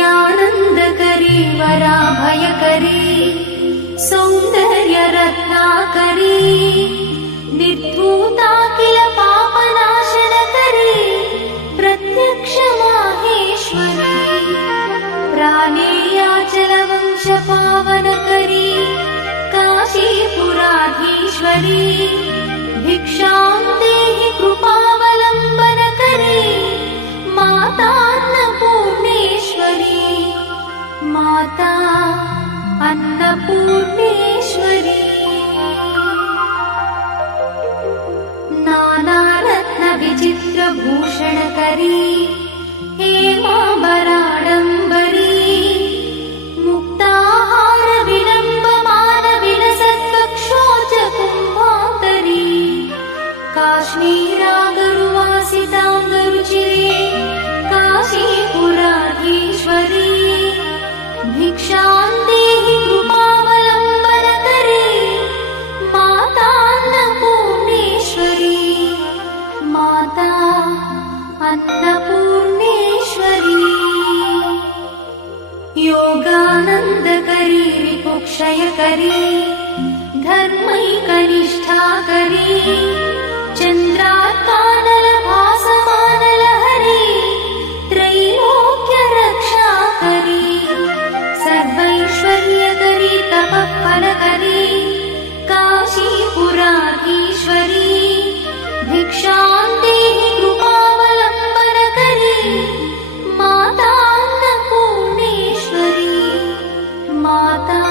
नित्यानन्दकरी वराभयकरी सौन्दर्यरत्नाकरी निर्धूताखिल पापनाशनकरी प्रत्यक्ष माहेश्वरी प्राणेयाचलवंशपावनकरी काशीपुराधीश्वरी भिक्षां देहि कृपावलम्बनकरी माता अन्नपूर्णेश्वरी माता अन्नपूर्णेश्वरी नानारत्नविचित्रभूषणकरी हेमाम्बराडम्बरी मुक्ताहारविलम्बमानविलसत्कक्षोजकुम्भान्तरी काश्मीरागरुवासिताङ्गरुचिरे काशीपुराधीश्वरी भिक्षां देहि कृपावलम्बनकरी माता अन्नपूर्णेश्वरी माता अन्नपूर्णेश्वरी योगानन्दकरी रिपुक्षयकरी धर्मैकनिष्ठाकरी चन्द्रात्कानलभासमानलहरी त्रैलोक्यरक्षाकरी सर्वैश्वर्यकरी तपःफलकरी काशीपुराधीश्वरी भिक्षां देहि कृपावलम्बनकरी माता अन्नपूर्णेश्वरी माता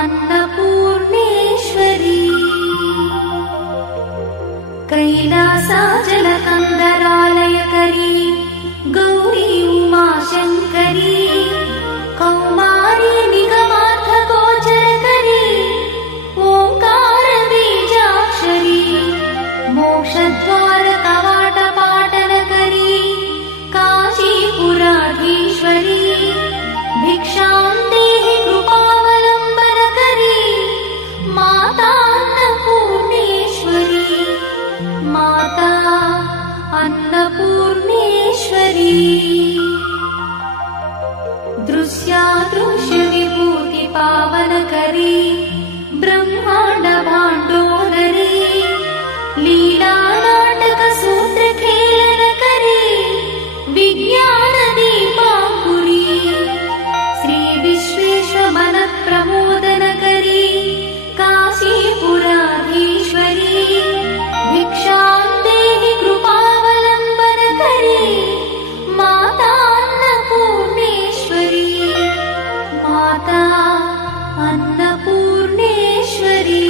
अन्नपूर्णेश्वरी कैलासाचलकन्दरालयकरी गौरी उमाशङ्करी कौमारी निगमार्थगोचरकरी ओङ्कारबीजाक्षरी मोक्षद्वारकवाटपाटनकरी काशीपुराधीश्वरी भिक्षां देहि कृपावलम्बनकरी माता अन्नपूर्णेश्वरी माता अन्नपूर्णेश्वरी दृश्यादृश्यविभूतिपावनकरी ब्रह्माण्डभाण्डोदरी लीलानाटकसूत्रखेलनकरी विज्ञानदीपाङ्कुरी श्रीविश्वेशमनप्रमोदनकरी काशीपुराधीश्वरी भिक्षां देहि कृपावलम्बनकरी माता अन्नपूर्णेश्वरी माता अन्नपूर्णेश्वरी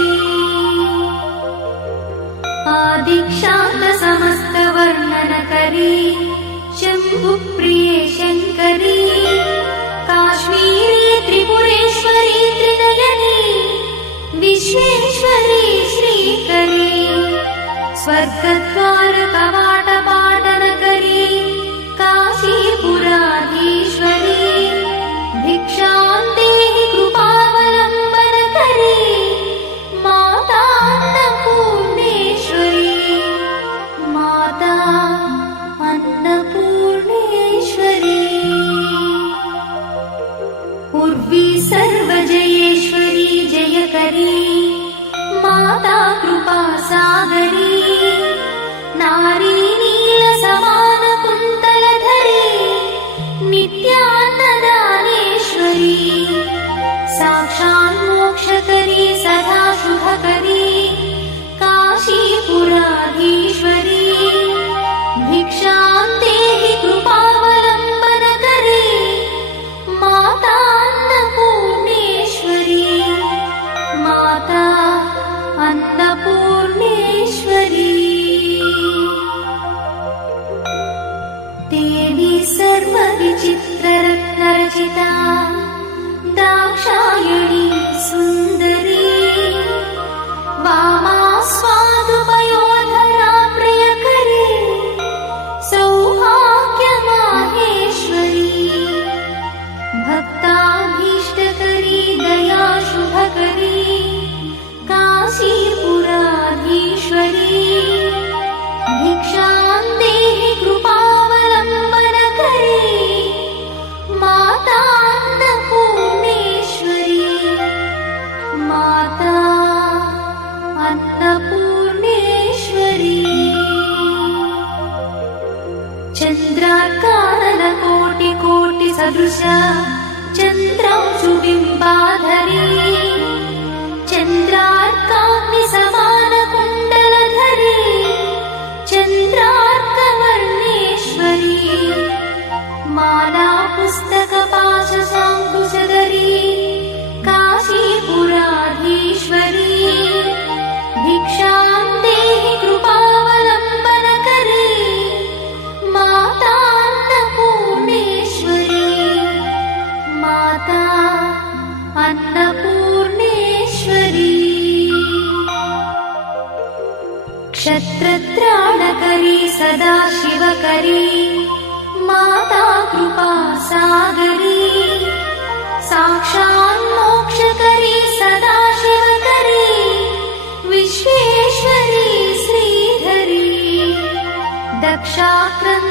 आदिक्षान्तसमस्तवर्णनकरी शम्भुप्रिये शङ्करी काश्मीरी त्रिपुरेश्वरी त्रिनयनी विश्वेश्वरी श्रीकरी स्वर्गद्वारकवाटपाटनकरी काशीपुराधीश्वरी भिक्षां देहि कृपावलम्बनकरी माता अन्नपूर्णेश्वरी माता अन्नपूर्णेश्वरी उर्वी सर्वजयेश्वरी जयकरी माता कृपासागरी नारी नीलसमानकुन्तलधरी नित्यान्नदानेश्वरी साक्षान्मोक्षकरी सदा शुभकरी काशीपुराधीश्वरी भिक्षां देहि कृपावलम्बनकरी माता अन्नपूर्णेश्वरी माता अन्नपूर्णेश्वरी देवी सर्वविचित्ररत्नरचिता दाक्षायणी सुन्दरी वामा स्वादुपयोधरा प्रियकरी सौभाग्यमाहेश्वरी भक्ताभीष्टकरी दयाशुभकरी काशीपुराधीश्वरी भिक्षां देहि कृपावलम्बनकरी चन्द्रार्कानन कोटि कोटि सदृश चन्द्रांशुबिम्बाधरी चन्द्रार्काग्नि समान कुण्डलधरी चन्द्रार्कवर्णेश्वरी माला पुस्तक पाश साङ्कुशधरी काशीपुराधीश्वरी भिक्षां देहि कृपावलम्बनकरी माता अन्नपूर्णेश्वरी माता अन्नपूर्णेश्वरी क्षत्रत्राणकरी सदा शिवकरी माता कृपा सागरी साक्षात् मोक्षकरी सदा शिवकरी विश्वेश्वरी श्रीधरी दक्षाक्रन्द